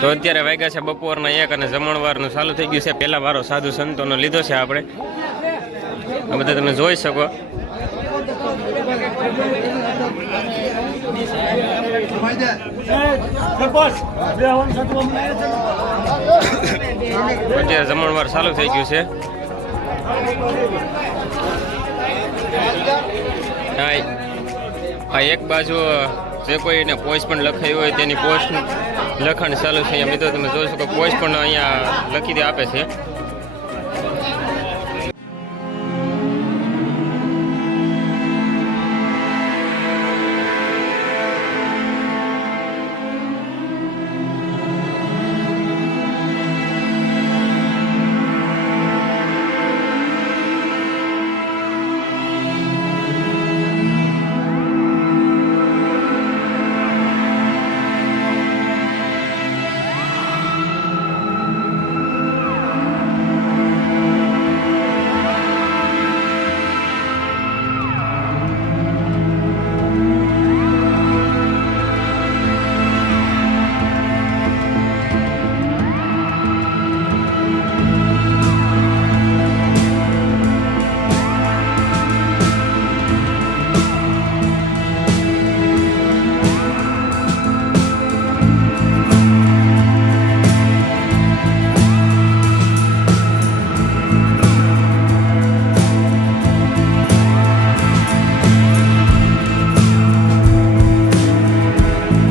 તો અત્યારે વાગ્યા છે બપોરના 1 અને જમણવારનું ચાલુ થઈ ગયું છે. પહેલા વારો સાધુ સંતોનો લીધો છે આપણે. આ બધા તમે જોઈ શકો. અત્યારે જમણવાર ચાલુ થઈ ગયું છે. આ એક બાજુ જે કોઈને પોસ્ટ પણ લખાઈ હોય તેની પોસ્ટ લખાણ ચાલુ છે. મિત્રો તમે જોઈ શકો પોસ્ટ પણ અહીંયા લખી દે આપે છે.